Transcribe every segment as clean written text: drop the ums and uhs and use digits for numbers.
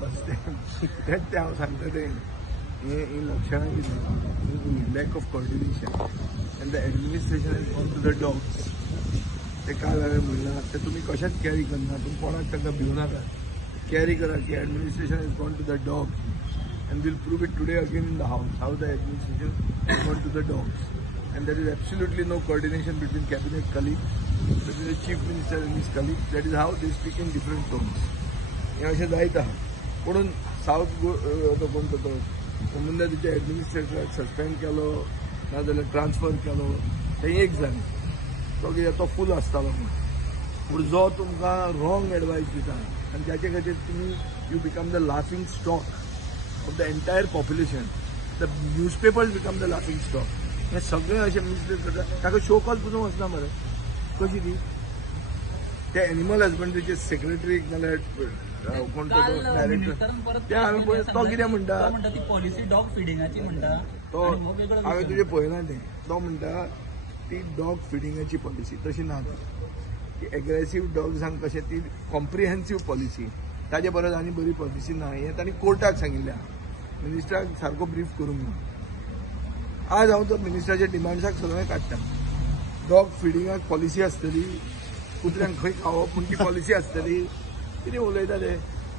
तेच ते हांव सांगता तें ही लक्षणां कितें lack of coordination and the administration is gone to the dogs. ते काल हांवें म्हणलां ते तुमी कशेंच कॅरी करना, तुमी कोणाक ताका भिवू नाका, कॅरी करा की administration is gone to the dogs and will prove it today again in the house how the administration is gone to the dogs. And there is absolutely no coordination between cabinet colleagues, between the chief minister and his colleagues. That is how they speak in different tones. हे अशें जायत आहा. म्हणून south तो कोण तो मुंदा तिच्या एडमिनिस्ट्रेटराक suspend केलो नाजाल्यार ट्रान्सफर केलो तें एक जालें. तो कित्याक तो फूल आसतालो पूण जो तुमकां रॉंग एडवायस दिता आनी त्याचे खातीर तुमी you become the laughing stock of the entire population. The newspapers become the laughing stock. हे सगळे असे मिसलीड करतात. ताका शो कॉज पुसूंक वचना मरे कशी ती. ते एनिमल हजबंड्रीचे सेक्रेटरी नाल्यार कोण तो डायरेक्टर ते हांवें पळय तो कितें म्हणटा ती पॉलिसी डॉग फिडिंगाची म्हणटा. तो हांवें तुजें पळयलां तें. तो म्हणटा ती डॉग फिडिंगाची पॉलिसी तशी ना. ती एग्रेसिव्ह डॉग्सांक कशें ती कॉम्प्रिहेन्सीव पॉलिसी ताजे परस आनी बरी पॉलिसी ना. हें तांणी कोर्टाक सांगिल्लें. मिनिस्टराक सारको ब्रीफ करूंक ना. आज हांव तो मिनिस्टराच्या डिमांड्साक सगळें काडटा. डॉग फिडिंगाक पॉलिसी आसतली, कुत्र्यांक खंय खावप पूण ती पॉलिसी आसतली. कितें उलयता ते.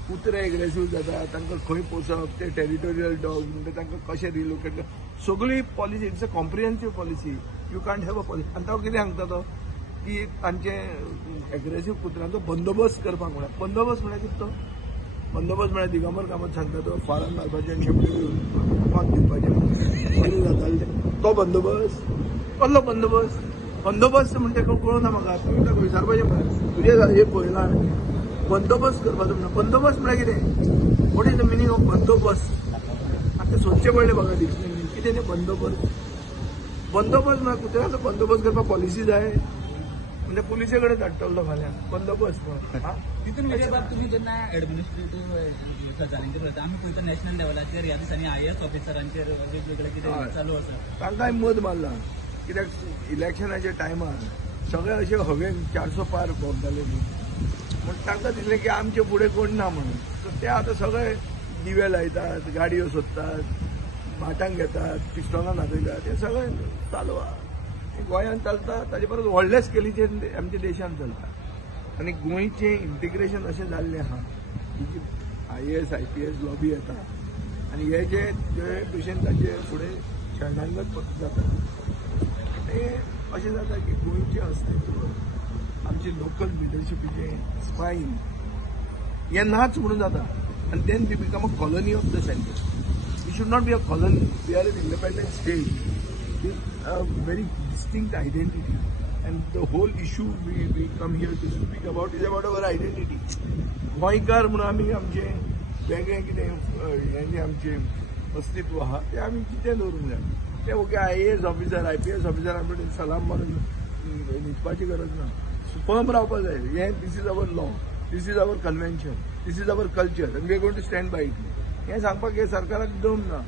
कुत्रे एग्रेसिव्ह जाता, तांकां खंय पोसप, ते टेरिटोरियल डॉग म्हणटा तांकां कशें रिलोकेट करप, सगळी policy. It's a comprehensive policy. You can't have a policy. आनी तो कितें सांगता तो की तांचे एग्रेसिव्ह कुत्र्यांचो बंदोबस्त करपाक म्हळ्यार. बंदोबस्त म्हळ्यार कितें तो बंदोबस्त म्हळ्यार दिगंबर कामत सांगता तो फारान मारपाचें आनी शेपटी पांच दिवपाचें जातालें. तो बंदोबस्त कसलो बंदोबस्त. बंदोबस्त म्हणटा कळना म्हाका. तुमी ताका विचारपाचें म्हळ्यार तुजें हें पळयलां बंदोबस्त करपाचो म्हणटा. बंदोबस्त म्हळ्यार कितें. What is the meaning of बंदोबस्त. आतां सोदचें पडलें म्हाका डिक्शनरी कितें तें बंदोबस्त. बंदोबस्त म्हळ्यार कुत्र्यांचो बंदोबस्त करपाक पॉलिसी जाय म्हणजे पुलिसे कडेन धाडटलो फाल्यां बंदोबस्त म्हणून. तितून म्हणजे बाब तुमी जेन्ना एडमिनिस्ट्रेटीव गजालींचेर पळयता आमी पळयता नॅशनल लेवलाचेर ह्या दिसांनी IAS ऑफिसरांचेर वेगवेगळे कितें चालू आसा. तांकांय मत मारलां. कित्याक इलेक्शनाच्या टायमार सगळे अशे हवेन 400 पार भोंवताले म्हण तांकां दिसलें की आमचे फुडें कोण ना म्हणून. सो ते आतां सगळे दिवे लायतात, गाडयो सोदतात, भाटांक घेतात, पिस्तॉलां दाखयतात. हे सगळें चालू आहा. गोंयांत चलता ताचे परस व्हडल्या स्केलीचेर आमच्या देशांत चलता. आनी गोंयचें इंटिग्रेशन अशें जाल्लें आहा की IAS IPS लॉबी येता आनी हे जे भशेन ताचे फुडें शरणागत जाता. तें अशें जाता की गोंयचें अस्तित्व आमचे लोकल लिडरशिपीचें स्पायन हें नाच म्हणून जाता. आनी then we become a colony of the centre. We should not be a colony. We are an independent state with a very distinct identity, and the whole issue we come here to speak about is about our identity. गोंयकार म्हणून आमी आमचें वेगळें कितें हें जें आमचें अस्तित्व आहा तें आमी कितें दवरूंक जाय. तें ओके IAS ऑफिसर IPS ऑफिसरां कडेन सलाम मारून न्हिदपाची गरज ना. फर्म रावपाक जाय. हें this is our law, this is our convention, this is our culture, and we are going to stand by it. हें सांगपाक हे सरकाराक दम ना.